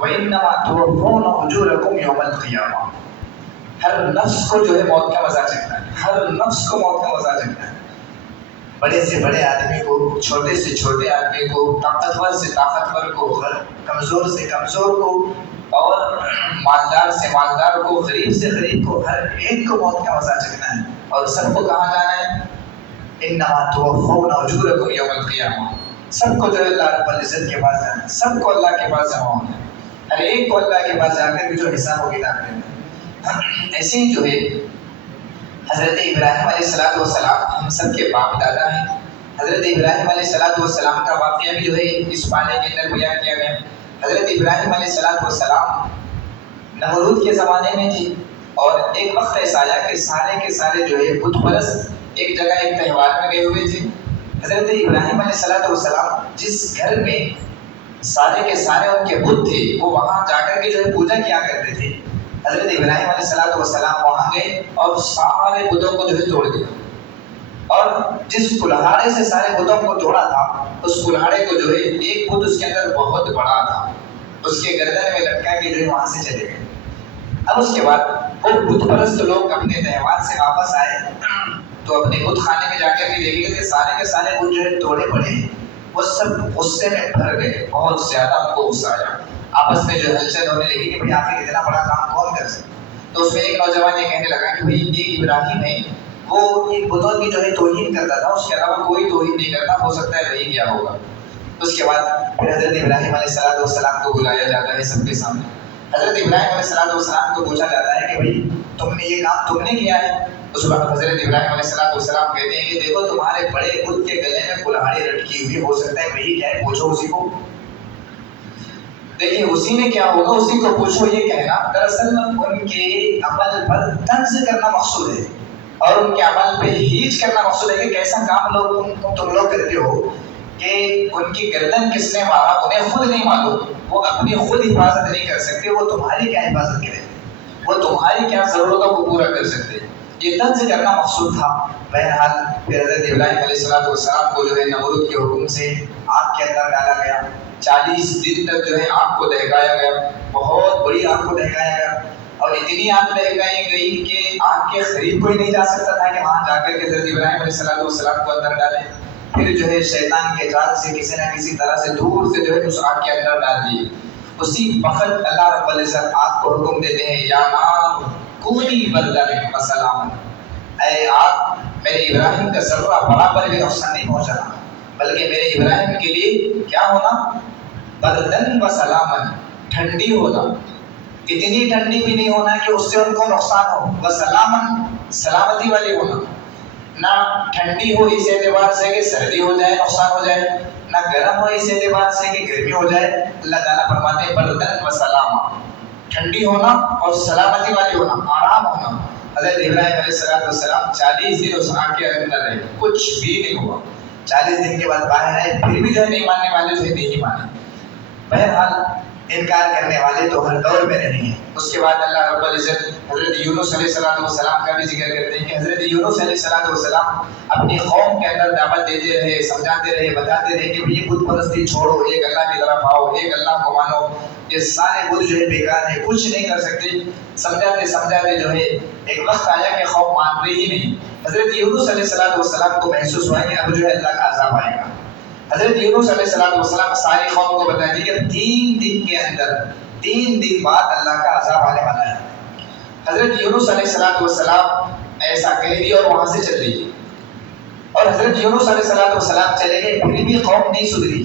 وَإِنَّمَا تُوَفَّوْنَ أُجُورَكُمْ يَوْمَ الْقِيَامَةِ۔ ہر نفس کو جو ہے موت کا مزہ چکھنا ہے، ہر نفس کو موت کا مزہ چکھنا ہے۔ بڑے سے بڑے آدمی کو، چھوٹے سے چھوٹے آدمی کو، طاقتور سے طاقتور کو، کمزور سے کمزور کو، اور مالدار سے مالدار کو، غریب سے غریب کو، ہر ایک کو موت کا مزہ چکھنا ہے۔ اور سب کو کہاں جانا ہے؟ انما توفون اجورکم یوم القیامہ۔ سب کو جو ہے اللہ رب العزت کے پاس جانا ہے، سب کو اللہ کے پاس جمع ہونا ہے، ہر ایک کو اللہ کے پاس جا کر جو حساب و کتاب دینا ہے۔ ایسے ہی جو ہے حضرت ابراہیم علیہ السلام ہم سب کے باپ دادا ہیں۔ حضرت ابراہیم علیہ السلام کا واقعہ بھی جو ہے اس پارے کے اندر بیان کیا گیا۔ حضرت ابراہیم علیہ السلام نمرود کے زمانے میں تھے، اور ایک وقت ایسا آیا کہ کے سارے جو ہے بت پرست ایک جگہ ایک تہوار میں گئے ہوئے تھے۔ حضرت ابراہیم علیہ السلام جس گھر میں سارے کے سارے ان کے بت تھے، وہ وہاں جا کر کے جو ہے پوجا کیا کرتے تھے۔ حضرت ابراہیم علیہ السلام وہاں گئے اور سارے بتوں کو جو ہے توڑ دیا، اور جس کلہاڑے سے سارے بتوں کو توڑا تھا، اس کلہاڑے کو جو ہے ایک بت اس کے اندر بہت بڑا تھا، اس کے گردن میں لٹکا کے جو ہے وہاں سے چلے گئے۔ اب اس کے بعد وہ بت پرست لوگ اپنے تہوار سے واپس آئے تو اپنے بت خانے میں جا کر کے دیکھے کہ سارے کے سارے بت جو ہے توڑے پڑے ہیں۔ وہ سب غصے میں بھر گئے، بہت زیادہ ان کو غصہ آیا، آپس میں جو ہلچل ہونے لگی کہ بھئی آخر اتنا بڑا کام کون کر سکتا۔ تو اس میں ایک نوجوان یہ کہنے لگا کہ بھئی یہ ابراہیم ہے، وہ ان بتوں کی جو ہے توہین کرتا تھا، اس کے علاوہ کوئی توہین نہیں کرتا، ہو سکتا ہے وہی کیا ہوگا۔ اس کے بعد پھر حضرت ابراہیم علیہ السلام کو بلایا جاتا ہے سب کے سامنے۔ حضرت ابراہیم علیہ السلام کو پوچھا جاتا ہے کہ بھئی تم نے یہ کام تم نے کیا ہے؟ اس وقت حضرت ابراہیم علیہ السلام کہتے ہیں کہ دیکھو تمہارے بڑے بت کے گلے میں کلہاڑی لٹکی ہوئی، ہو سکتا ہے وہی کیا ہے، پوچھو اسی کو۔ دیکھیے اسی میں کیا ہوگا، اسی کو پوچھو یہ کہنا دراصل ان کے عمل پر طنز کرنا مقصود ہے، اور ان کے عمل پہ ہیج کرنا مقصود ہے کہ کیسا کام تم لوگ کرتے ہو کہ ان کی گردن کس نے مارا انہیں خود نہیں معلوم، وہ اپنی خود حفاظت نہیں کر سکتے، وہ تمہاری کیا حفاظت کریں، وہ تمہاری کیا ضرورتوں کو پورا کر سکتے۔ یہ طنز کرنا مقصود تھا۔ بہرحال پھر حضرت ابراہیم علیہ السلام کو جو ہے نمرود کے حکم سے آگ کے اندر ڈالا گیا، 40 دن تک جو ہے آگ کو دہکایا گیا، بہت بڑی آگ کو دہکایا گیا، اور اتنی آگ دہکائی گئی کہ آگ کے قریب کوئی نہیں جا سکتا تھا کہ وہاں جا کر کے حضرت ابراہیم علیہ السلام کو اندر ڈالے۔ پھر جو ہے شیطان کے جال سے کسی نہ کسی طرح سے دور سے جو ہے اس آگ کے اندر ڈال دیے۔ اسی وقت اللہ رب العزت آگ کو حکم دیتے ہیں، یا نار کونی بردن و سلام، اے آگ میرے ابراہیم کا ذرہ برابر بھی نقصان نہیں پہنچانا، بلکہ میرے ابراہیم کے لیے کیا ہونا، بردن و سلامن، ٹھنڈی ہونا، اتنی ٹھنڈی بھی نہیں ہونا کہ اس سے ان کو نقصان ہو، و سلامن، سلامتی والی ہونا، نہ ٹھنڈی ہو اس اعتبار سے کہ سردی ہو جائے نقصان ہو جائے، نہ گرم ہو اس اعتبار سے کہ گرمی ہو جائے۔ اللہ تعالیٰ فرماتے ہیں بردن و سلاما، ٹھنڈی ہونا اور سلامتی والی ہونا، آرام ہونا۔ حضرت ابراہیم علیہ السلام 40 دن اس آگ کے اندر رہے، کچھ بھی نہیں ہوا۔ 40 دن کے بعد باہر آئے، پھر بھی جو ہے نہیں ماننے والے جو ہے نہیں مانے۔ بہرحال انکار کرنے والے تو ہر دور میں رہے ہیں۔ اس کے بعد اللہ رب العزت حضرت یونس علیہ السلام کا بھی ذکر کرتے ہیں کہ حضرت یونس علیہ السلام اپنی قوم کے اندر دعوت دیتے رہے، سمجھاتے رہے، بتاتے رہے کہ یہ بت پرستی چھوڑو، ایک اللہ کی طرف آؤ، ایک اللہ کو مانو، یہ سارے بت جو ہے بیکار ہیں، کچھ نہیں کر سکتے۔ سمجھاتے جو ہے ایک وقت آیا کہ قوم مان رہی ہی نہیں۔ حضرت یونس علیہ السلام کو محسوس ہوا کہ اب جو ہے اللہ کا عذاب آئے گا۔ حضرت یونس علیہ السلام ساری قوم کو بتا دی کہ 3 دن کے اندر، 3 دن بعد اللہ کا عذاب آنے والا ہے۔ حضرت یونس علیہ السلام ایسا کہہ دیا اور وہاں سے چل دی، اور حضرت یونس علیہ السلام چلے گئے، پھر بھی قوم نہیں سدھری۔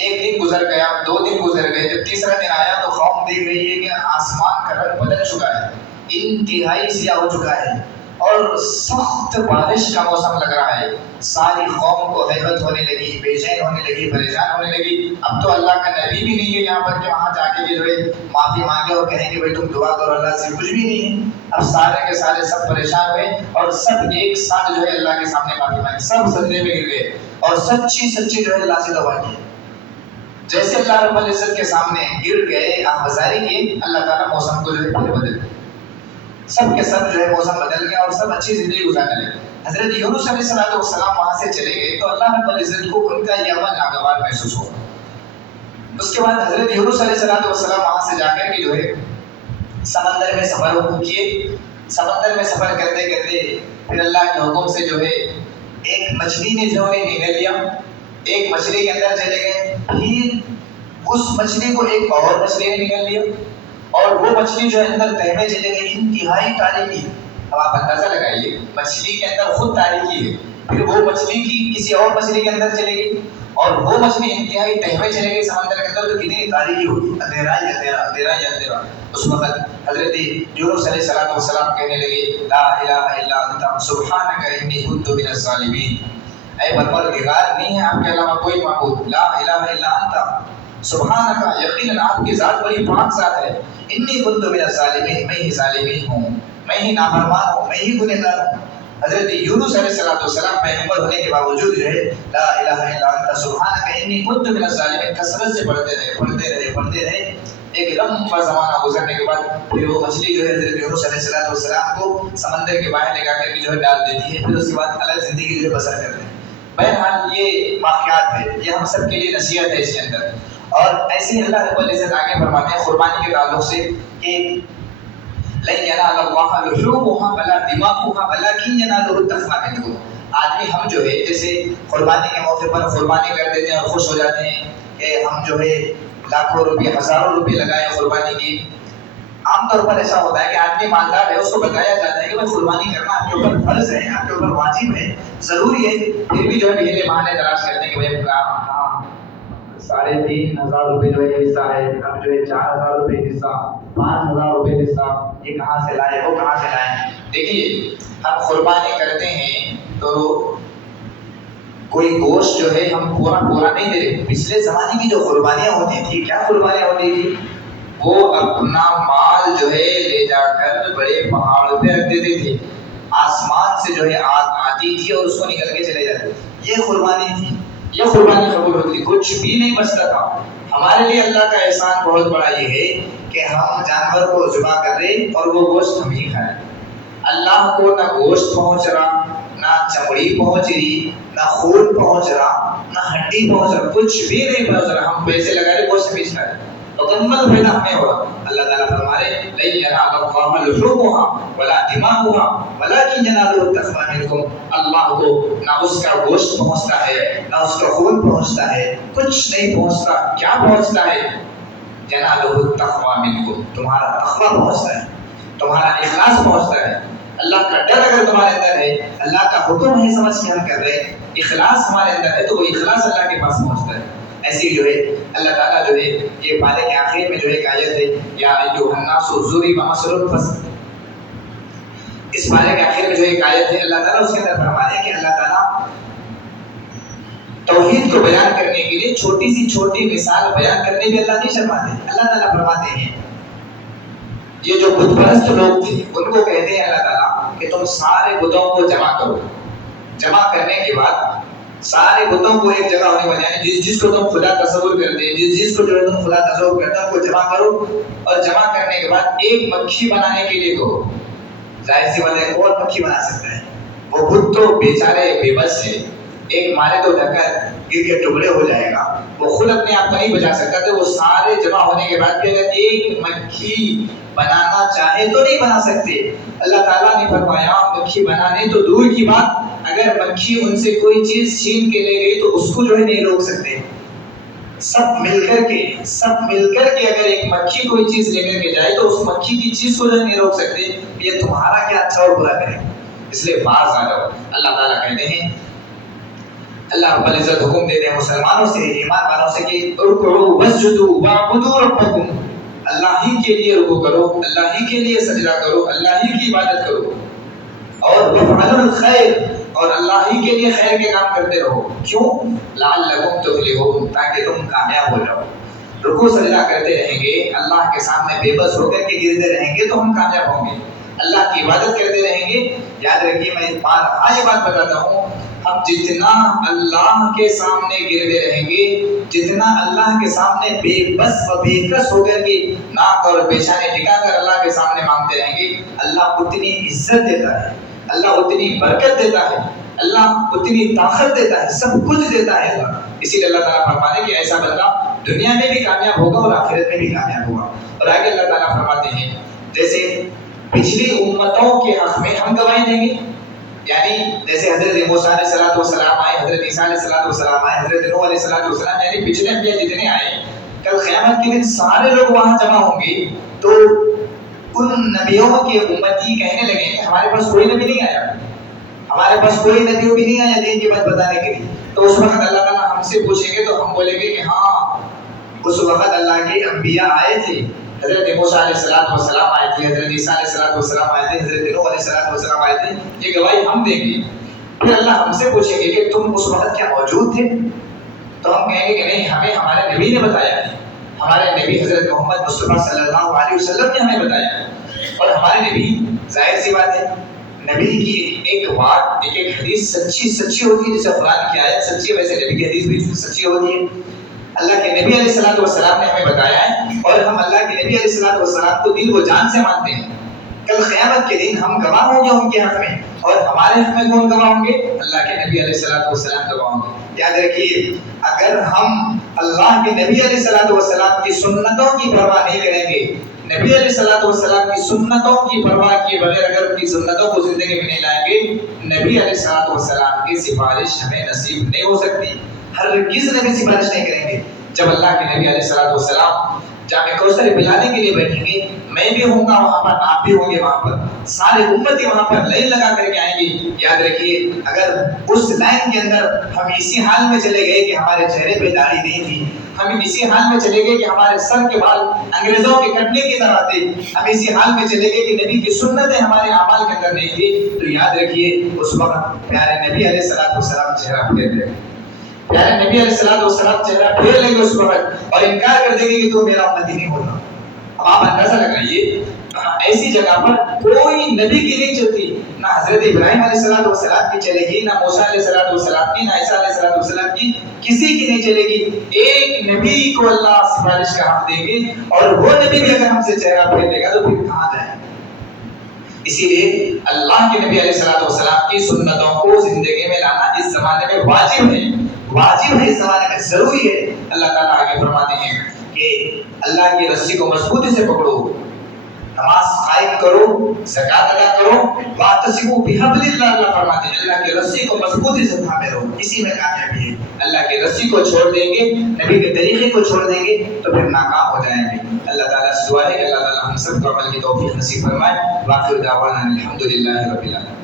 1 دن گزر گیا، 2 دن گزر گئے، جب تیسرا دن آیا تو قوم دیکھ رہی ہے کہ آسمان کا رنگ بدل چکا ہے، انتہائی سیاہ ہو چکا ہے، اور سخت بارش کا موسم لگ رہا ہے۔ ساری قوم کو حیرت ہونے لگی، بے چین ہونے لگی، پریشان ہونے لگی۔ اب تو اللہ کا نبی بھی نہیں ہے یہاں پر کہ وہاں جا کے جو ہے معافی مانگے اور کہیں کہ بھائی تم دعا کرو، اللہ سے کچھ بھی نہیں ہے۔ اب سارے کے سارے سب پریشان ہوئے اور سب ایک ساتھ جو ہے اللہ کے سامنے معافی مانگی، سب سجدے میں گر گئے اور سچی جو ہے اللہ سے دعا کی۔ جیسے اللہ رب العزت کے سامنے گر گئے، آہذاری کی، اللہ تعالیٰ موسم کو جو ہے پھر بدل دیا، سب کے سب جو ہے موسم بدل گیا اور سب اچھی زندگی گزارنے لگے۔ حضرت یونس علیہ السلام وہاں سے چلے گئے تو اللہ رب العزت کو ان کا یہ عمل ناگوار محسوس ہوا۔ اس کے بعد حضرت یونس علیہ السلام وہاں سے جا کر کے جو ہے سمندر میں سفر کیے. سمندر میں سفر کرتے کرتے پھر اللہ کے حکم سے جو ہے ایک مچھلی نے جو ہے نگل لیا. ایک مچھلی کے اندر چلے گئے. پھر اس مچھلی کو ایک اور مچھلی نے نگل لیا اور وہ مچھلی جو ہے اندر تہہ میں چلے گئی. انتہائی تاریکی. اب آپ اندازہ لگائیے مچھلی کے اندر خود تاریکی ہے, پھر وہ مچھلی کی کسی اور مچھلی کے اندر چلے گئی اور وہ مچھلی انتہائی تہہ میں چلے گئی سمندر کے اندر, تو کتنی تاریکی ہوگی, اندھیرا ہی اندھیرا, اندھیرا ہی اندھیرا. اس وقت حضرت یونس علیہ السلام کہنے لگے لا الہ الا انت سبحانک انی کنت من الظالمین. اے پروردگار, نہیں ہے آپ کے علاوہ کوئی معبود, لا الہ الا انت سبحانک, یقیناً آپ کی ذات بڑی پاک ذات ہے, انی کنت من الظالمین, میں ہی ظالمین ہوں, میں ہی نافرمان ہوں, میں ہی گنہگار ہوں. حضرت یونس علیہ السلام پیغمبر ہونے کے باوجود جو ہے لا الہ الا انت سبحانک انی کنت من الظالمین کثرت سے پڑھتے رہے. ایک لمبا زمانہ گزرنے کے بعد پھر وہ مچھلی جو ہے حضرت یونس علیہ السلام کو سمندر کے باہر لے جا کر کے جو ہے ڈال دیتی ہے. پھر اس کے بعد الگ زندگی جو ہے بسر کرتے ہیں. بہرحال یہ واقعات ہے, یہ ہم سب کے لیے نصیحت ہے اس کے اندر. اور ایسے ہی اللہ رب العزت آگے فرماتے ہیں قربانی کے تعلق سے کہ لن ينال الله لحومها ولا دماؤها ولكن يناله التقوى منكم. آدمی ہم جو ہے جیسے قربانی کے موقع پر قربانی کر دیتے ہیں اور خوش ہو جاتے ہیں کہ ہم جو ہے لاکھوں روپے ہزاروں روپے لگائے قربانی کی. عام طور پر ایسا ہوتا ہے کہ آدمی مالدار ہے, اس کو بتایا جاتا ہے کہ بھائی قربانی کرنا آپ کے اوپر فرض ہے, آپ کے اوپر واجب ہے, ضروری ہے, پھر بھی جو ہے ہیلے بہانے تلاش کرتے ہیں کہ بھائی کہاں 3,500 روپے جو ہے حصہ ہے, اب جو ہے 4,000 روپے حصہ, 5,000 روپے حصہ, یہ کہاں سے لائے, وہ کہاں سے لائے. دیکھیے ہم قربانی کرتے ہیں تو کوئی گوشت جو ہے ہم پورا نہیں دے رہے. پچھلے زمانے کی جو قربانیاں ہوتی تھی, کیا قربانیاں ہوتی تھی, وہ اپنا مال جو ہے لے جا کر بڑے پہاڑ پہ رکھ دیتے تھے, آسمان سے جو ہے آگ آتی تھی اور اس کو نکل کے چلے جاتے. یہ قربانی تھی, یہ قربانی قبول ہوتی, کچھ بھی نہیں بچتا تھا. ہمارے لیے اللہ کا احسان بہت بڑا یہ ہے کہ ہم جانور کو ذبح کر رہے اور وہ گوشت ہم ہی کھائیں. اللہ کو نہ گوشت پہنچ رہا, نہ چمڑی پہنچ رہی, نہ خون پہنچ رہا, نہ ہڈی پہنچ رہا, کچھ بھی نہیں پہنچ رہا. ہم پیسے لگا رہے, گوشت بیچ رہے, مکمل فائدہ ہمیں ہو رہا. اللہ تعالیٰ فرما رہے لن ينال الله لحومها ولا دماؤها ولكن يناله التقوى منكم. اللہ کو نہ اس کا گوشت پہنچتا ہے, نہ اس کا خون پہنچتا ہے, کچھ نہیں پہنچتا. کیا پہنچتا ہے, يناله التقوى منكم, تمہارا تقوی پہنچتا ہے, تمہارا اخلاص پہنچتا ہے. اللہ کا ڈر اگر تمہارے اندر ہے, اللہ کا حکم ہے سمجھ کے ہم کر رہے ہیں, اخلاص ہمارے اندر ہے, تو وہ اخلاص اللہ کے پاس پہنچتا ہے. ایسی جو ہے اللہ تعالیٰ جو ہے یہ پارے کے آخر میں جو ایک آیت ہے یا ایھا الناس ضرب مثل فاستمعوا, اس پارے کے آخر میں جو ایک آیت ہے اللہ تعالیٰ اس کے اندر فرما رہے ہیں کہ اللہ تعالیٰ توحید کو بیان کرنے کے لیے چھوٹی سی چھوٹی مثال بیان کرنے بھی اللہ نہیں شرماتے. اللہ تعالیٰ فرماتے ہیں یہ جو بت پرست لوگ تھے ان کو کہتے ہیں اللہ تعالیٰ کہ تم سارے بتوں کو جمع کرو. جمع کرنے کے بعد سارے بتوں کو ایک جگہ ہونے والے ہیں, جس کو تم خدا تصور کرتے ہیں, جس کو جو ہے تم خدا تصور کرتے ہیں, ان کو جمع کرو. اور جمع کرنے کے بعد ایک مکھی بنانے کے لیے کہو. ظاہر سی بات ہے کون مکھی بنا سکتا ہے, وہ بت تو بیچارے بے بس ہے, ایک مارے تو ڈھکر گر کے ٹکڑے ہو جائے گا, وہ خود اپنے آپ کو نہیں بچا سکتا. تو وہ سارے جمع ہونے کے بعد بھی اگر ایک مکھی بنانا چاہے تو نہیں بنا سکتے. اللہ تعالیٰ نے فرمایا مکھی بنانے تو دور کی بات, اگر مکھی ان سے کوئی چیز چھین کے لے گئی تو اس کو جو ہے نہیں روک سکتے. سب مل کر کے اگر ایک مکھی کوئی چیز لے کر کے جائے تو اس مکھی کی چیز کو جو ہے نہیں روک سکتے. یہ تمہارا کیا اچھا اور برا کرے, اس لیے باز آ جاؤ. اللہ تعالیٰ کہتے ہیں, اللہ رب العزت حکم دیتے ہیں مسلمانوں سے, ایمان والوں سے کہ ارکعوا واسجدوا واعبدوا ربکم, اللہ ہی کے لیے رکوع کرو, اللہ ہی کے لیے سجدہ کرو, اللہ ہی کی عبادت کرو, اور وافعلوا الخیر, اور اللہ ہی کے لیے خیر کے کام کرتے رہو. کیوں؟ لعلکم تفلحون, تاکہ تم کامیاب ہو جاؤ. رکوع سجدہ کرتے رہیں گے, اللہ کے سامنے بے بس ہو کر کے گرتے رہیں گے تو ہم کامیاب ہوں گے. اللہ کی عبادت کرتے رہیں گے. یاد رکھیے میں یہ بات بتاتا ہوں, ہم جتنا اللہ کے سامنے گرتے رہیں گے, جتنا اللہ کے سامنے بے بس و بے کس ہو کر کے ناک اور پیشانی ٹکا کر اللہ کے سامنے مانگتے رہیں گے, اللہ اتنی عزت دیتا ہے, اللہ اتنی برکت دیتا ہے. اللہ اتنی طاقت دیتا ہے، سب کچھ دیتا ہے اللہ. اسی لیے اللہ تعالیٰ فرماتے ہیں کہ ایسا بندہ دنیا میں بھی کامیاب ہوگا اور آخرت میں بھی کامیاب ہوگا. اور آگے اللہ تعالیٰ فرماتے ہیں جیسے پچھلی امتوں کے حق میں ہم گواہی دیں گے، یعنی جیسے حضرت موسیٰ علیہ السلام آئے، حضرت عیسیٰ علیہ السلام آئے، حضرت نوح علیہ السلام، یعنی پچھلے انبیاء جتنے آئے، کل قیامت کے دن سارے لوگ وہاں جمع ہوں گے تو ان نبیوں کے امتی کہنے لگے کہ ہمارے پاس کوئی نبی نہیں آیا، ہمارے پاس کوئی نبی بھی نہیں آیا دین کی بات بتانے کے لیے. تو اس وقت اللہ تعالیٰ ہم سے پوچھیں گے تو ہم بولیں گے کہ ہاں اس وقت اللہ کے انبیاء آئے تھے، حضرت موسیٰ علیہ السلام آئے تھے، حضرت عیسیٰ علیہ السلام آئے تھے، حضرت نوح علیہ السلام آئے تھے، یہ گواہی ہم دیں گے. پھر اللہ ہم سے پوچھیں گے کہ تم اس وقت کیا موجود تھے؟ تو ہم کہیں گے کہ نہیں، ہمیں ہمارے نبی نے بتایا ہے، ہمارے نبی حضرت محمد مصطفیٰ صلی اللہ علیہ وسلم نے ہمیں بتایا ہے. اور ہمارے نبی، ظاہر سی بات ہے، نبی کی ایک بات، ایک حدیث سچی ہوتی ہے، جیسے قرآن کی آیت سچی ہے ویسے نبی کی حدیث بھی سچی ہوتی ہے. اللہ کے نبی علیہ السلام نے ہمیں بتایا ہے اور ہم اللہ کے نبی علیہ السلام کو دل و جان سے مانتے ہیں. کل قیامت کے دن ہم گواہ ہوں گے ان کے حق میں، اور ہمارے حق میں کون گواہ ہوں گے؟ اللہ کے نبی علیہ السلام گواہ ہوں گے. یاد رکھیے، اگر ہم اللہ کے نبی علیہ السلام کی سنتوں کی پرواہ نہیں کریں گے، نبی علیہ السلام کی سنتوں کی پرواہ کیے بغیر اگر ان کی سنتوں کو زندگی میں نہیں لائیں گے، نبی علیہ السلام کی سفارش ہمیں نصیب نہیں ہو سکتی. ہرگز نبی سفارش نہیں کریں گے. جب اللہ کے نبی علیہ السلام جامع کوثر پلانے کے لیے بیٹھیں گے، میں بھی ہوں گا وہاں پر، آپ بھی ہوں گے وہاں پر، سارے امتی وہاں پر لائن لگا کر کے آئیں گے. یاد رکھیے، اگر اس لائن کے اندر ہم اسی حال میں چلے گئے کہ ہمارے چہرے پہ داڑھی نہیں تھی، ہم اسی حال میں چلے گئے کہ ہمارے سر کے بال انگریزوں کے کٹنے کی طرح تھے، ہم اسی حال میں چلے گئے کہ نبی کی سنتیں ہمارے اعمال کے اندر نہیں تھی، تو یاد رکھیے اس وقت پیارے نبی علیہ السلام چہرہ پھیر دیں گے. پیارے نبی علیہ السلام چہرہ پھیر لیں گے اس وقت اور انکار کر دیں گے کہ تو میرا امتی نہیں ہوگا. اب آپ اندازہ لگائیے، ایسی جگہ پر کوئی نبی کی نہیں چلتی، نہ حضرت ابراہیم علیہ السلام کی چلے گی، نہ موسیٰ علیہ السلام کی، نہ عیسیٰ علیہ السلام کی، کسی کی نہیں چلے گی. ایک نبی کو اللہ سفارش کا حق دیں گے، اور وہ نبی بھی اگر ہم سے چہرہ پھیر دے گا تو پھر کہاں جائیں. اسی لیے اللہ کے نبی علیہ السلام کی سنتوں کو زندگی میں لانا اس زمانے میں واجب ہے، اس زمانے میں ضروری ہے. اللہ تعالیٰ آگے فرماتے ہیں کہ اللہ کی رسی کو مضبوطی سے پکڑو، نماز قائم کرو، زکات ادا کرو، واعتصموا بحبل اللہ. اللہ فرماتے ہیں اللہ کی رسی کو مضبوطی سے تھامے رہو، اسی میں کامیابی ہے. اللہ کی رسی کو چھوڑ دیں گے، نبی کے طریقے کو چھوڑ دیں گے تو پھر ناکام ہو جائیں گے. اللہ تعالیٰ سے دعا ہے کہ اللہ تعالیٰ ہم سب کو عمل کی توفیق نصیب فرمائے. وآخر دعوانا الحمدللہ رب العالمین.